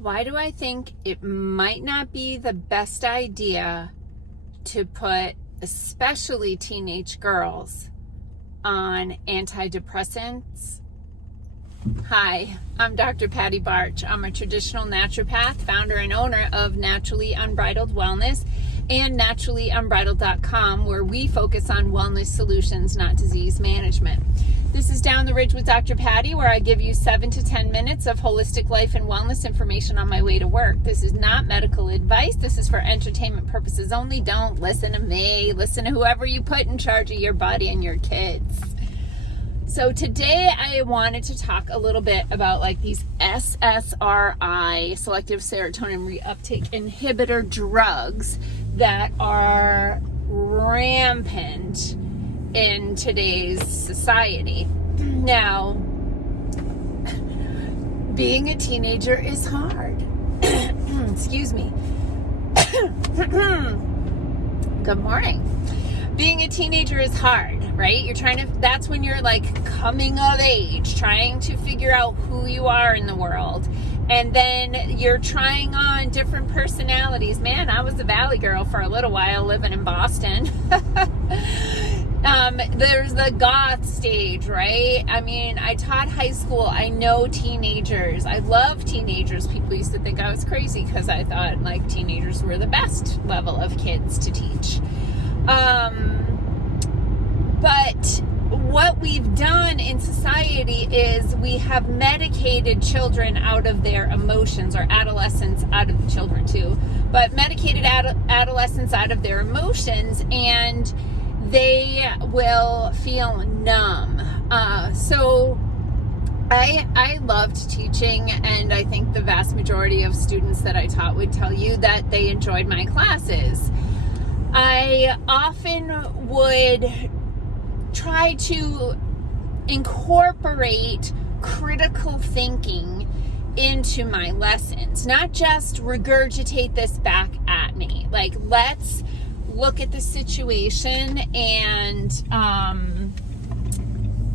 Why do I think it might not be the best idea to put especially teenage girls on antidepressants? Hi, I'm Dr. Patty Barch. I'm a traditional naturopath, founder and owner of Naturally Unbridled Wellness and naturallyunbridled.com, where we focus on wellness solutions, not disease management. This is Down the Ridge with Dr. Patty, where I give you 7 to 10 minutes of holistic life and wellness information on my way to work. This is not medical advice. This is for entertainment purposes only. Don't listen to me. Listen to whoever you put in charge of your body and your kids. So today I wanted to talk a little bit about these SSRI, selective serotonin reuptake inhibitor drugs that are rampant in today's society. Now, being a teenager is hard. Excuse me. Good morning. Being a teenager is hard, right? That's when you're coming of age, trying to figure out who you are in the world. And then you're trying on different personalities. Man, I was a Valley girl for a little while living in Boston. There's the goth stage, right? I mean, I taught high school. I know teenagers. I love teenagers. People used to think I was crazy because I thought teenagers were the best level of kids to teach. But what we've done in society is we have medicated children out of their emotions, or adolescents out of the children too, but medicated adolescents out of their emotions, and they will feel numb. So I loved teaching, and I think the vast majority of students that I taught would tell you that they enjoyed my classes. I often would try to incorporate critical thinking into my lessons, not just regurgitate this back at me. Let's look at the situation and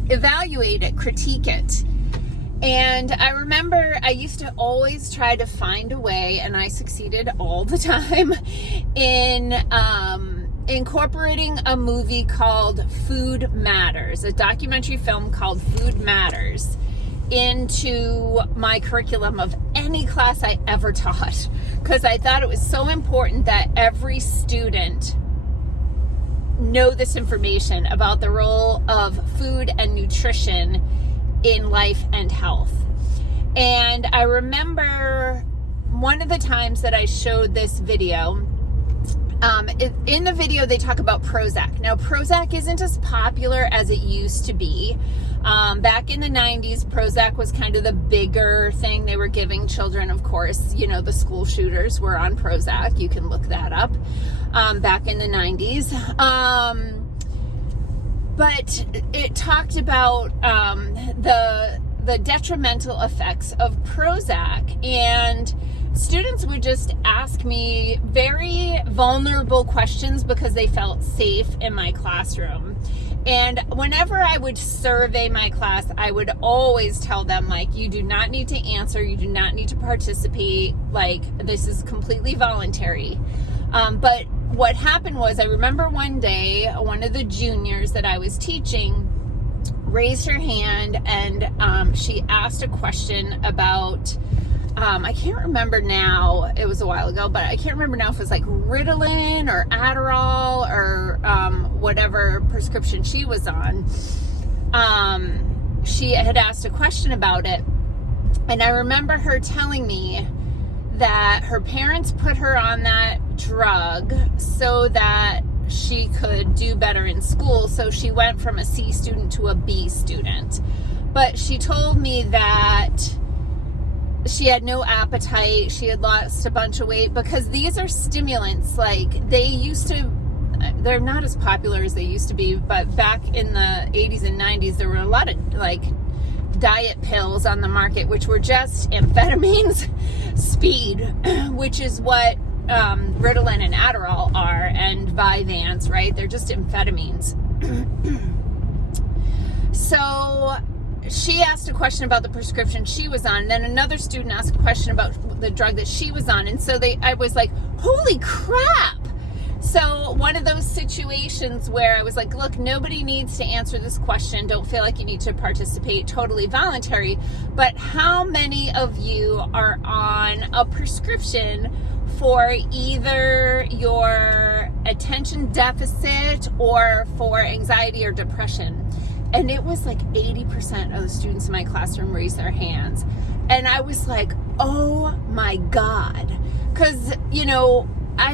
evaluate it, critique it. And I remember I used to always try to find a way, and I succeeded all the time, in incorporating a movie called Food Matters, a documentary film called Food Matters, into my curriculum of any class I ever taught, because I thought it was so important that every student know this information about the role of food and nutrition in life and health. And I remember one of the times that I showed this video, in the video they talk about Prozac. Now, Prozac isn't as popular as it used to be. Back in the 90s, Prozac was kind of the bigger thing they were giving children. Of course, the school shooters were on Prozac. You can look that up. Back in the 90s. But it talked about the detrimental effects of Prozac, and students would just ask me very vulnerable questions because they felt safe in my classroom. And whenever I would survey my class, I would always tell them, you do not need to answer, you do not need to participate, this is completely voluntary. But what happened was, I remember one day, one of the juniors that I was teaching raised her hand, and she asked a question about, I can't remember now, it was a while ago, but I can't remember now if it was Ritalin or Adderall or whatever prescription she was on. She had asked a question about it, and I remember her telling me that her parents put her on that drug so that she could do better in school. So she went from a C student to a B student. But she told me that she had no appetite. She had lost a bunch of weight because these are stimulants. They're not as popular as they used to be, but back in the 80s and 90s, there were a lot of diet pills on the market, which were just amphetamines speed, which is what Ritalin and Adderall are, and Vyvanse, right? They're just amphetamines. So she asked a question about the prescription she was on. Then another student asked a question about the drug that she was on. And so I was like, holy crap. So one of those situations where I was like, look, nobody needs to answer this question. Don't feel like you need to participate, totally voluntary. But how many of you are on a prescription for either your attention deficit or for anxiety or depression? And it was like 80% of the students in my classroom raised their hands. And I was like, oh my God. Because, you know, I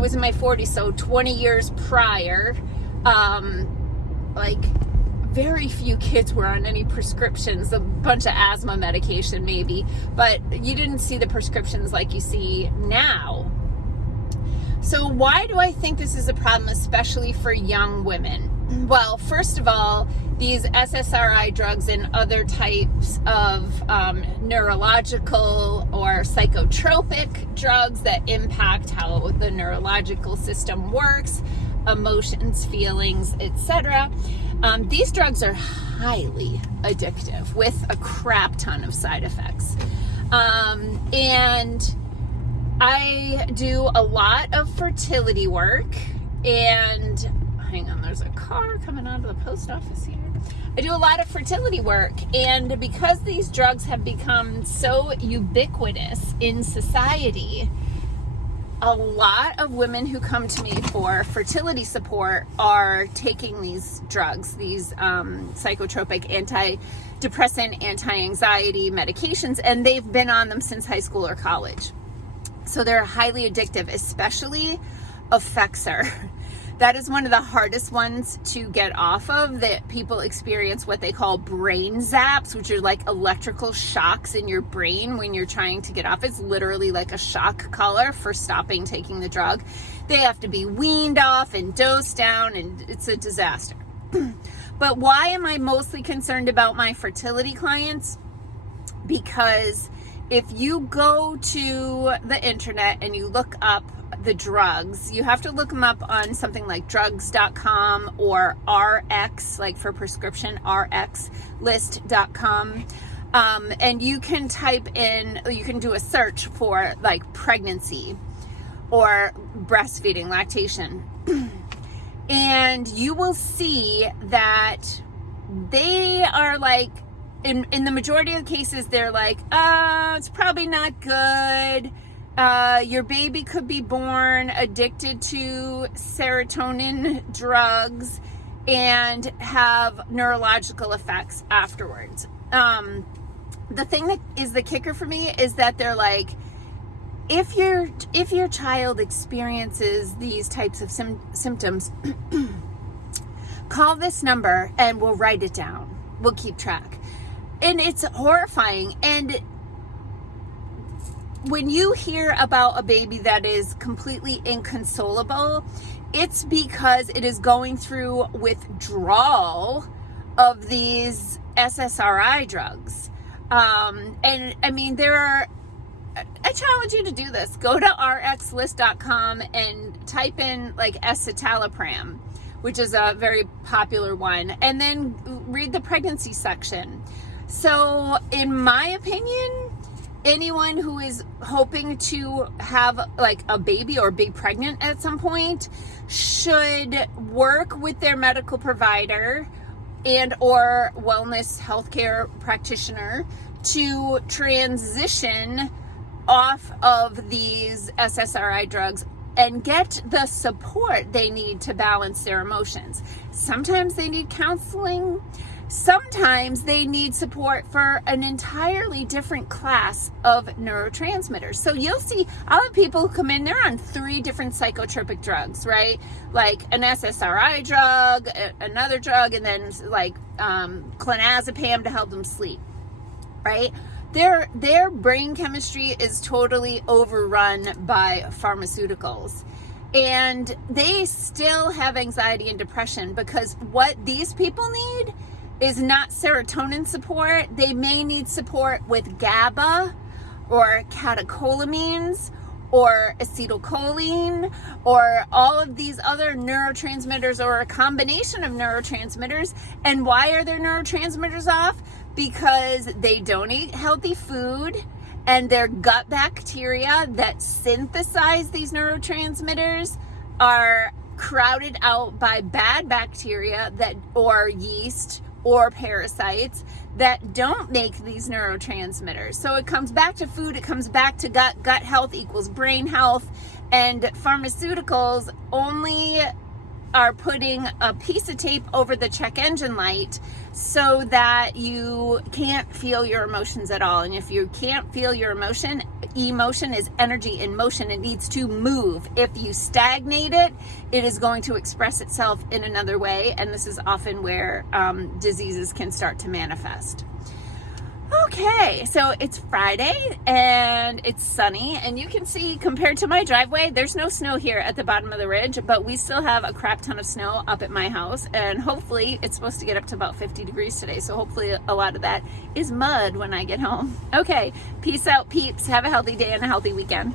was in my 40s, so 20 years prior, like very few kids were on any prescriptions, a bunch of asthma medication maybe, but you didn't see the prescriptions like you see now. So why do I think this is a problem, especially for young women? Well, first of all, these SSRI drugs and other types of neurological or psychotropic drugs that impact how the neurological system works, emotions, feelings, etc. These drugs are highly addictive with a crap ton of side effects. And I do a lot of fertility work, and hang on, there's a car coming out of the post office here. I do a lot of fertility work, and because these drugs have become so ubiquitous in society, a lot of women who come to me for fertility support are taking these drugs, these psychotropic, antidepressant, anti-anxiety medications, and they've been on them since high school or college. So they're highly addictive, especially Effexor. That is one of the hardest ones to get off of, that people experience what they call brain zaps, which are like electrical shocks in your brain when you're trying to get off. It's literally like a shock collar for stopping taking the drug. They have to be weaned off and dosed down, and it's a disaster. But why am I mostly concerned about my fertility clients? Because if you go to the internet and you look up the drugs, you have to look them up on something like drugs.com or RX, like for prescription, rxlist.com. And you can type in, you can do a search for like pregnancy or breastfeeding, lactation. And you will see that they are like, in the majority of the cases, they're like, it's probably not good. Your baby could be born addicted to serotonin drugs and have neurological effects afterwards. The thing that is the kicker for me is that they're like, if your child experiences these types of symptoms, call this number and we'll write it down. We'll keep track. And it's horrifying. And when you hear about a baby that is completely inconsolable, it's because it is going through withdrawal of these SSRI drugs. And I mean, I challenge you to do this. Go to rxlist.com and type in like escitalopram, which is a very popular one, and then read the pregnancy section. So in my opinion, anyone who is hoping to have like a baby or be pregnant at some point should work with their medical provider and or wellness healthcare practitioner to transition off of these SSRI drugs and get the support they need to balance their emotions. Sometimes they need counseling. Sometimes they need support for an entirely different class of neurotransmitters. So you'll see, I'll have people who come in, they're on 3 different psychotropic drugs, right? Like an SSRI drug, another drug, and then like clonazepam to help them sleep, right? Their brain chemistry is totally overrun by pharmaceuticals. And they still have anxiety and depression because what these people need is not serotonin support. They may need support with GABA or catecholamines or acetylcholine or all of these other neurotransmitters or a combination of neurotransmitters. And why are their neurotransmitters off? Because they don't eat healthy food, and their gut bacteria that synthesize these neurotransmitters are crowded out by bad bacteria that, or yeast or parasites that don't make these neurotransmitters. So it comes back to food, it comes back to gut. Gut health equals brain health, and pharmaceuticals only are putting a piece of tape over the check engine light so that you can't feel your emotions at all. And if you can't feel your emotion is energy in motion. It needs to move. If you stagnate it, it is going to express itself in another way. And this is often where diseases can start to manifest. Okay, so it's Friday and it's sunny, and you can see compared to my driveway, there's no snow here at the bottom of the ridge, but we still have a crap ton of snow up at my house, and hopefully it's supposed to get up to about 50 degrees today, so hopefully a lot of that is mud when I get home. Okay, peace out, peeps. Have a healthy day and a healthy weekend.